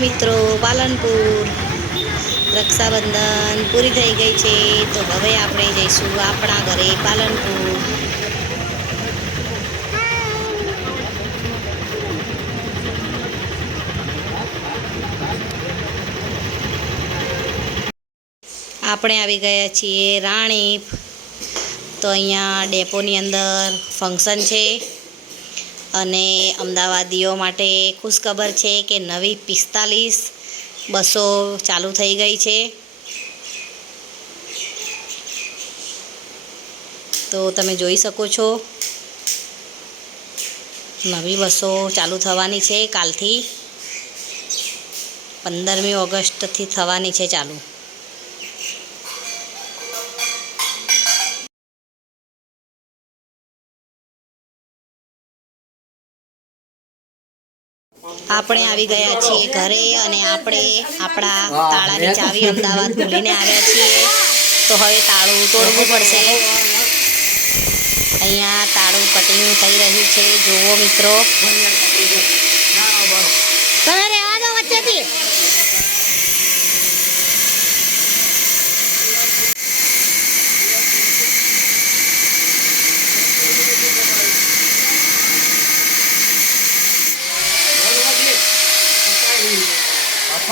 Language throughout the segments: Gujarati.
મિત્રો, પાલનપુર, રક્ષાબંધન પૂરી થઈ ગઈ છે. તો હવે આપણે જઈશું આપણા ઘરે પાલનપુર. આપણે આવી ગયા છીએ રાણીપ. તો અહીંયા ડેપોની અંદર ફંક્શન છે. અને અમદાવાદીઓ માટે ખુશખબર છે કે નવી પિસ્તાલીસ બસો ચાલુ થઈ ગઈ છે. તો તમે જોઈ શકો છો, નવી બસો ચાલુ થવાની છે કાલથી. પંદરમી ઓગસ્ટથી થવાની છે ચાલુ. આપણે આવી ગયા છીએ ઘરે અને આપણે આપણા તાળાની ચાવી અમદાવાદ ભૂલીને આવ્યા છીએ. તો હવે તાળું તોડવું પડશે. અહીંયા તાળું કટિંગ થઈ રહ્યું છે. જુઓ મિત્રો. તમે રહેવા દો વચ્ચેથી.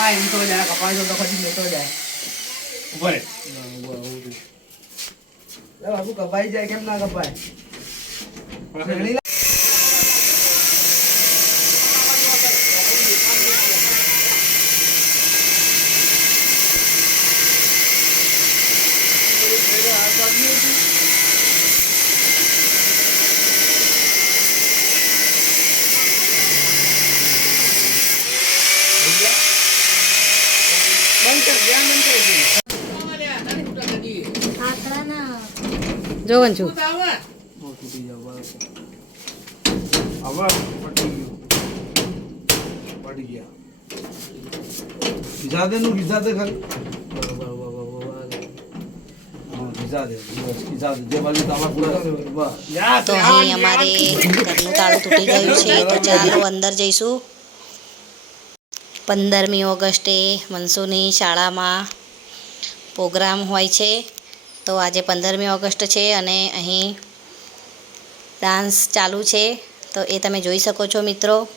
કપાય એમ તો જાય કપાય તો પછી લેતો જાય ઉપર બાપુ કપાઈ જાય કેમ ના કપાય શ્રેણી લા- બંધ કર ધ્યાન બંધ કરી દે જોવન છું બહુ તૂટી જાવ બસ હવે પટી ગયું પડી ગયા ખીજા દે નું ખીજા દે ખાલી બરાબર, બરાબર, બરાબર. હા, ખીજા દે બસ ખીજા દે જે છું તો અહીં અમારે ઘરનું તાળું તૂટી ગયું છે તો ચાલો અંદર જઈશું. પંદરમી ઓગસ્ટે મનસુની શાળામાં પ્રોગ્રામ હોય છે. તો આજે પંદરમી ઓગસ્ટ છે અને અહીં ડાન્સ ચાલુ છે. તો એ તમે જોઈ શકો છો મિત્રો.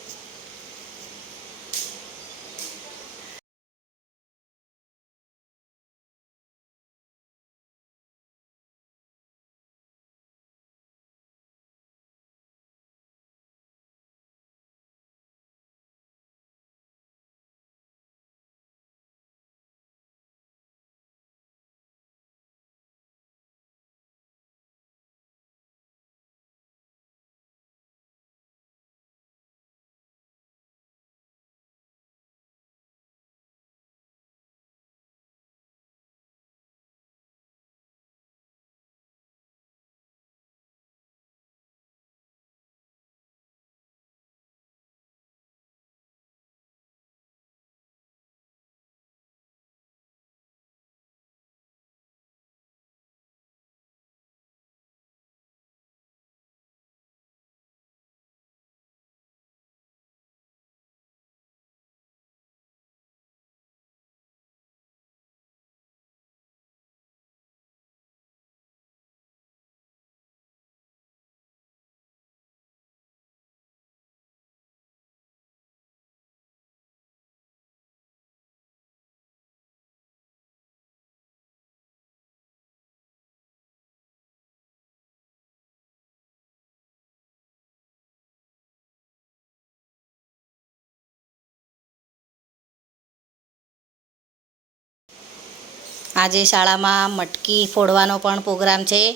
આજે શાળામાં મટકી ફોડવાનો પણ પ્રોગ્રામ છે.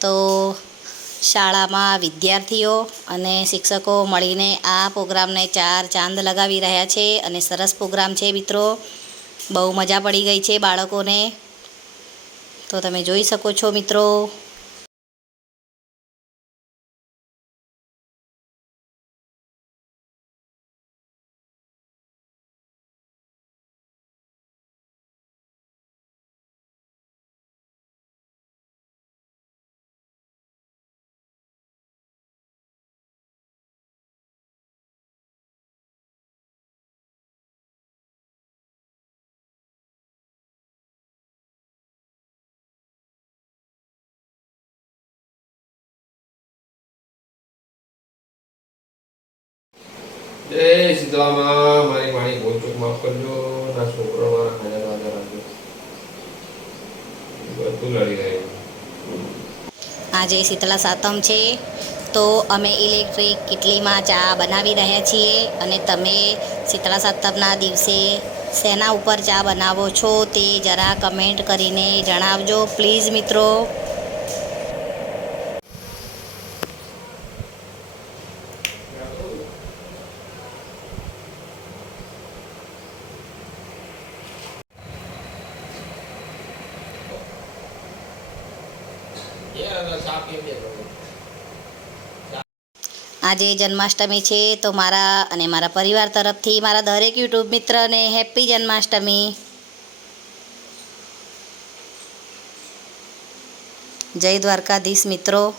તો શાળામાં વિદ્યાર્થીઓ અને શિક્ષકો મળીને આ પ્રોગ્રામને ચાર ચાંદ લગાવી રહ્યા છે અને સરસ પ્રોગ્રામ છે મિત્રો. બહુ મજા પડી ગઈ છે બાળકોને. તો તમે જોઈ શકો છો મિત્રો. રહ્યું આજે શીતળા સાતમ છે, તો અમે ઇલેક્ટ્રિક કેટલીમાં ચા બનાવી રહ્યા છીએ અને તમે શીતળા સાતમના દિવસે શેના ઉપર ચા બનાવો છો તે જરા કમેન્ટ કરીને જણાવજો. પ્લીઝ મિત્રો. આજે જન્માષ્ટમી છે, તો મારા અને મારા પરિવાર તરફથી મારા દરેક યુટ્યુબ મિત્રને હેપી જન્માષ્ટમી. જય દ્વારકાધીશ મિત્રો.